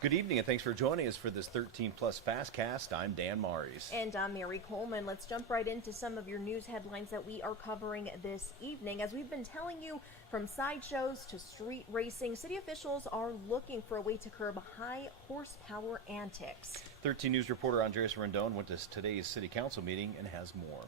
Good evening and thanks for joining us for this 13 Plus FastCast. I'm Dan Maries. And I'm Mary Coleman. Let's jump right into some of your news headlines that we are covering this evening. As we've been telling you, from sideshows to street racing, city officials are looking for a way to curb high horsepower antics. 13 News reporter Andres Rendon went to today's city council meeting and has more.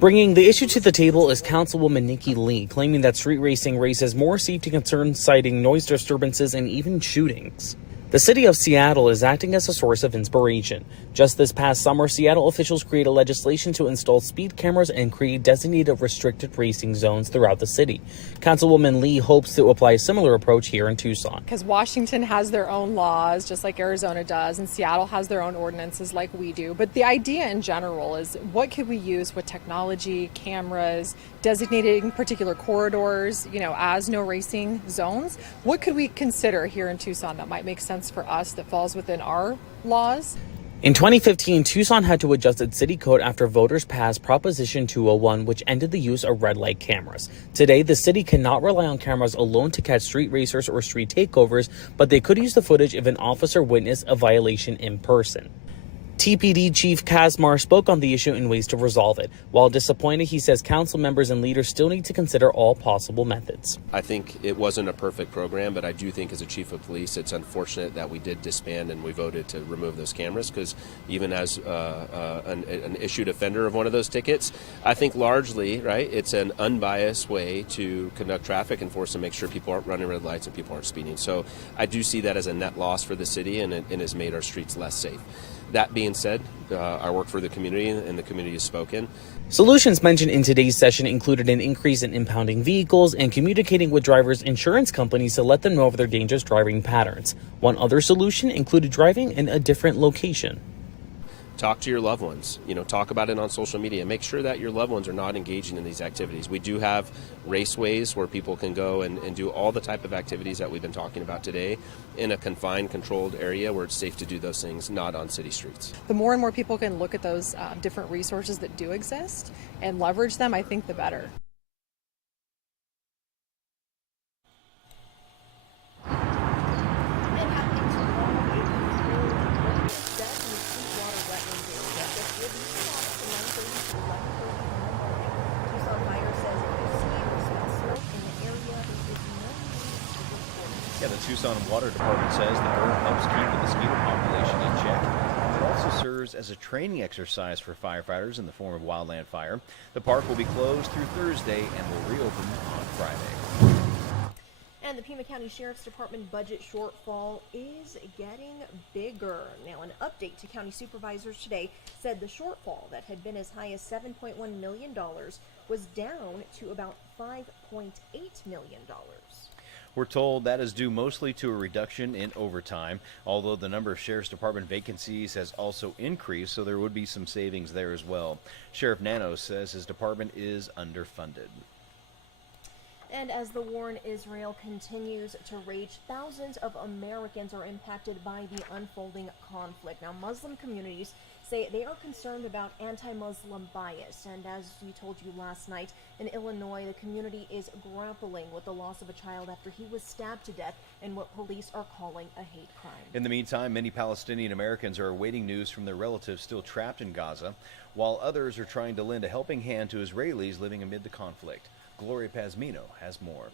Bringing the issue to the table is Councilwoman Nikki Lee, claiming that street racing raises more safety concerns, citing noise disturbances and even shootings. The city of Seattle is acting as a source of inspiration. Just this past summer, Seattle officials created legislation to install speed cameras and create designated restricted racing zones throughout the city. Councilwoman Lee hopes to apply a similar approach here in Tucson. Because Washington has their own laws, just like Arizona does, and Seattle has their own ordinances like we do. But the idea in general is, what could we use with technology, cameras, designating particular corridors, as no racing zones? What could we consider here in Tucson that might make sense for us, that falls within our laws? In 2015, Tucson had to adjust its city code after voters passed Proposition 201, which ended the use of red light cameras. Today, the city cannot rely on cameras alone to catch street racers or street takeovers, but they could use the footage if an officer witnessed a violation in person. TPD Chief Kazmar spoke on the issue and ways to resolve it. While disappointed, he says council members and leaders still need to consider all possible methods. I think it wasn't a perfect program, but I do think as a chief of police, it's unfortunate that we did disband and we voted to remove those cameras, because even as an issued offender of one of those tickets, I think largely, right, it's an unbiased way to conduct traffic enforcement, make sure people aren't running red lights and people aren't speeding. So I do see that as a net loss for the city, and it has made our streets less safe. That being said, I work for the community and the community has spoken. Solutions mentioned in today's session included an increase in impounding vehicles and communicating with drivers' insurance companies to let them know of their dangerous driving patterns. One other solution included driving in a different location. Talk to your loved ones, talk about it on social media. Make sure that your loved ones are not engaging in these activities. We do have raceways where people can go and do all the type of activities that we've been talking about today in a confined, controlled area where it's safe to do those things, not on city streets. The more and more people can look at those different resources that do exist and leverage them, I think the better. Yeah, the Tucson Water Department says the burn helps keep the mosquito population in check. It also serves as a training exercise for firefighters in the form of wildland fire. The park will be closed through Thursday and will reopen on Friday. And the Pima County Sheriff's Department budget shortfall is getting bigger. Now, an update to county supervisors today said the shortfall that had been as high as $7.1 million was down to about $5.8 million. We're told that is due mostly to a reduction in overtime, although the number of Sheriff's Department vacancies has also increased, so there would be some savings there as well. Sheriff Nano says his department is underfunded. And as the war in Israel continues to rage, thousands of Americans are impacted by the unfolding conflict. Now, Muslim communities say they are concerned about anti-Muslim bias. And as we told you last night, in Illinois, the community is grappling with the loss of a child after he was stabbed to death in what police are calling a hate crime. In the meantime, many Palestinian Americans are awaiting news from their relatives still trapped in Gaza, while others are trying to lend a helping hand to Israelis living amid the conflict. Gloria Pazmino has more.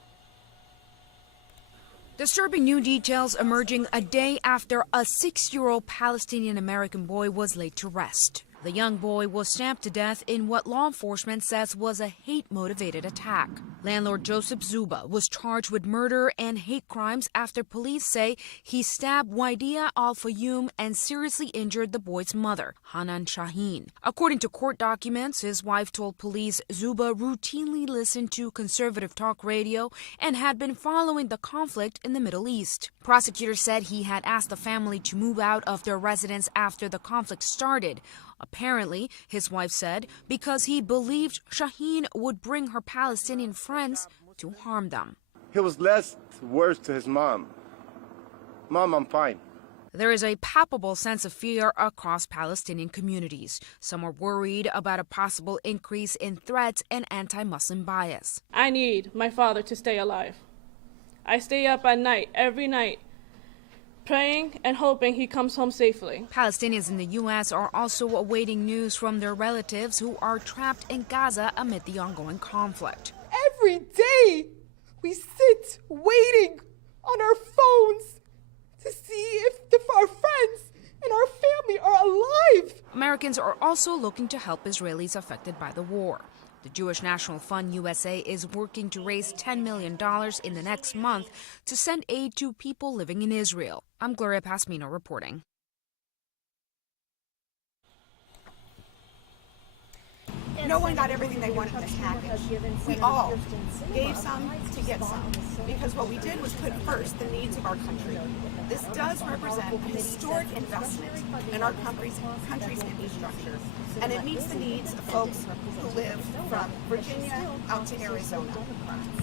Disturbing new details emerging a day after a 6-year-old Palestinian American boy was laid to rest. The young boy was stabbed to death in what law enforcement says was a hate-motivated attack. Landlord Joseph Zuba was charged with murder and hate crimes after police say he stabbed Waidia Al-Fayoum and seriously injured the boy's mother, Hanan Shaheen. According to court documents, his wife told police Zuba routinely listened to conservative talk radio and had been following the conflict in the Middle East. Prosecutors said he had asked the family to move out of their residence after the conflict started. Apparently, his wife said, because he believed Shaheen would bring her Palestinian friends to harm them. He was less words to his mom. Mom, I'm fine. There is a palpable sense of fear across Palestinian communities. Some are worried about a possible increase in threats and anti-Muslim bias. I need my father to stay alive. I stay up at night, every night, praying and hoping he comes home safely. Palestinians in the U.S. are also awaiting news from their relatives who are trapped in Gaza amid the ongoing conflict. Every day we sit waiting on our phones to see if our friends and our family are alive. Americans are also looking to help Israelis affected by the war. The Jewish National Fund USA is working to raise $10 million in the next month to send aid to people living in Israel. I'm Gloria Pasmino reporting. No one got everything they wanted in this package. We all gave some to get some, because what we did was put first the needs of our country. This does represent a historic investment in our country's infrastructure, and it meets the needs of folks who live from Virginia out to Arizona.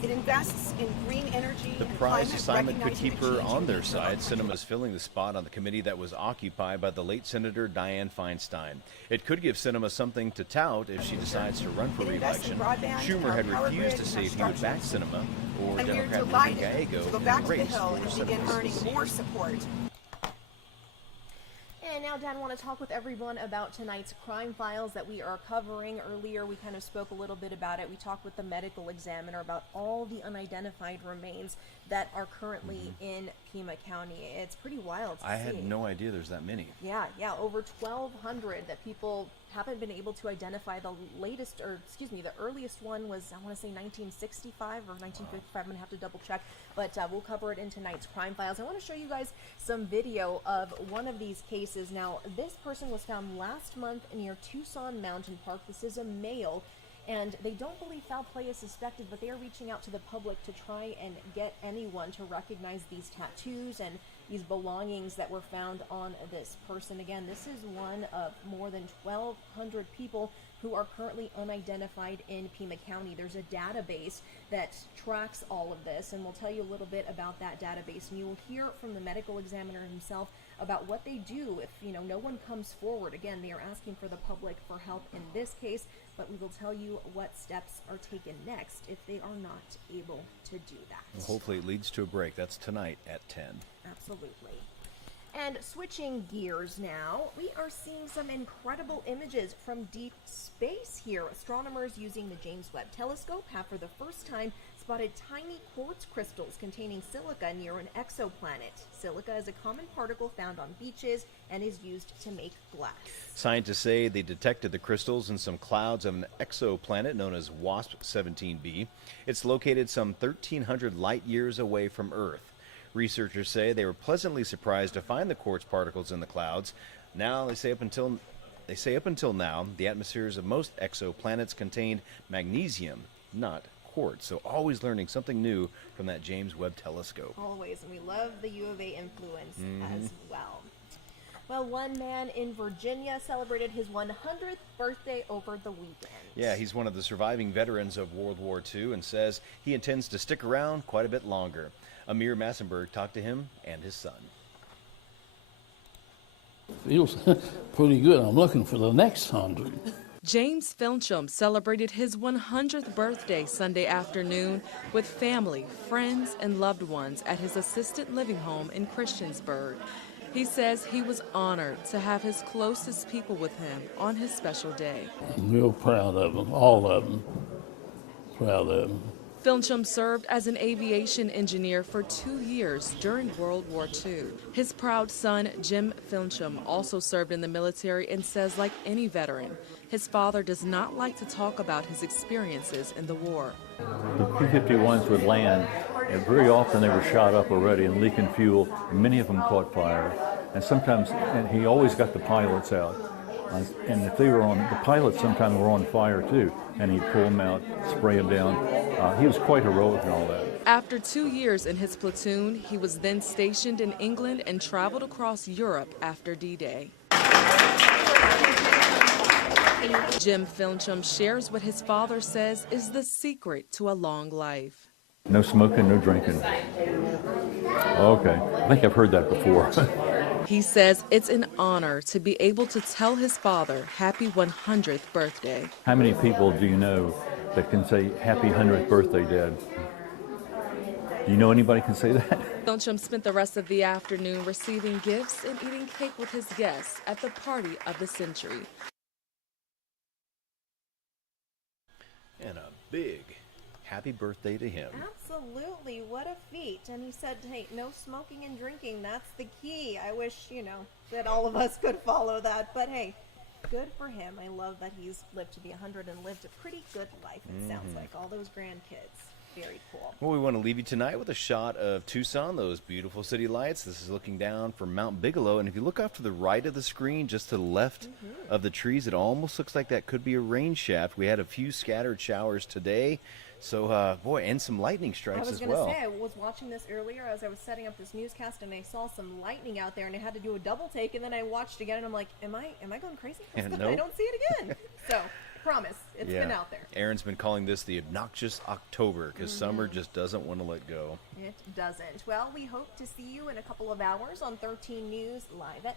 It invests in green energy. The prize assignment could keep her on their side. Sinema's filling the spot on the committee that was occupied by the late Senator Dianne Feinstein. It could give Sinema something to tout if she decides to run for re-election. Schumer had refused to say if he would back Sinema or Democrat Rudy Gallego to go in back the to the race Hill for and begin Senate earning seat. more support. And now, Dan, I want to talk with everyone about tonight's crime files that we are covering. Earlier, we kind of spoke a little bit about it. We talked with the medical examiner about all the unidentified remains that are currently in Pima County. It's pretty wild to see. I had no idea there's that many. Yeah, over 1,200 that people haven't been able to identify. The latest, or excuse me, the earliest one was, I want to say 1965 or 1955. I'm going to have to double check, but we'll cover it in tonight's crime files. I want to show you guys some video of one of these cases. Now, this person was found last month near Tucson Mountain Park. This is a male, and they don't believe foul play is suspected, but they are reaching out to the public to try and get anyone to recognize these tattoos and these belongings that were found on this person. Again, this is one of more than 1,200 people who are currently unidentified in Pima County. There's a database that tracks all of this, and we'll tell you a little bit about that database. And you will hear from the medical examiner himself about what they do if, no one comes forward. Again, they are asking for the public for help in this case, but we will tell you what steps are taken next if they are not able to do that. Well, hopefully it leads to a break. That's tonight at 10. Absolutely. And switching gears now, we are seeing some incredible images from deep space here. Astronomers using the James Webb Telescope have for the first time spotted tiny quartz crystals containing silica near an exoplanet. Silica is a common particle found on beaches and is used to make glass. Scientists say they detected the crystals in some clouds of an exoplanet known as WASP-17b. It's located some 1,300 light years away from Earth. Researchers say they were pleasantly surprised to find the quartz particles in the clouds. Now, they say up until now, the atmospheres of most exoplanets contained magnesium, not quartz. So always learning something new from that James Webb Telescope. Always, and we love the U of A influence as well. Well, one man in Virginia celebrated his 100th birthday over the weekend. Yeah, he's one of the surviving veterans of World War II and says he intends to stick around quite a bit longer. Amir Massenberg talked to him and his son. Feels pretty good. I'm looking for the next 100. James Fincham celebrated his 100th birthday Sunday afternoon with family, friends, and loved ones at his assisted living home in Christiansburg. He says he was honored to have his closest people with him on his special day. I'm real proud of them, all of them. Proud of them. Fincham served as an aviation engineer for 2 years during World War II. His proud son, Jim Fincham, also served in the military and says, like any veteran, his father does not like to talk about his experiences in the war. The P-51s would land, and very often they were shot up already and leaking fuel. Many of them caught fire, and sometimes, and he always got the pilots out. And if they were on, the pilots sometimes were on fire too, and he'd pull them out, spray them down. He was quite heroic and all that. After 2 years in his platoon, he was then stationed in England and traveled across Europe after D-Day. Jim Fincham shares what his father says is the secret to a long life. No smoking, no drinking. Okay, I think I've heard that before. He says it's an honor to be able to tell his father happy 100th birthday. How many people do you know that can say happy 100th birthday, Dad? You know anybody can say that? Filcham spent the rest of the afternoon receiving gifts and eating cake with his guests at the party of the century. And a big happy birthday to him. Absolutely, what a feat. And he said, hey, no smoking and drinking, that's the key. I wish, that all of us could follow that. But hey, good for him. I love that he's lived to be 100 and lived a pretty good life, it sounds like. All those grandkids. Very cool. Well, we want to leave you tonight with a shot of Tucson, those beautiful city lights. This is looking down from Mount Bigelow, and if you look off to the right of the screen, just to the left of the trees, it almost looks like that could be a rain shaft. We had a few scattered showers today, so boy, and some lightning strikes as well. I was going to say, I was watching this earlier as I was setting up this newscast, and I saw some lightning out there, and I had to do a double take, and then I watched again, and I'm like, am I going crazy? Nope. I don't see it again. So, promise, it's been out there. Aaron's been calling this the obnoxious October because summer just doesn't want to let go. It doesn't. Well, we hope to see you in a couple of hours on 13 News live at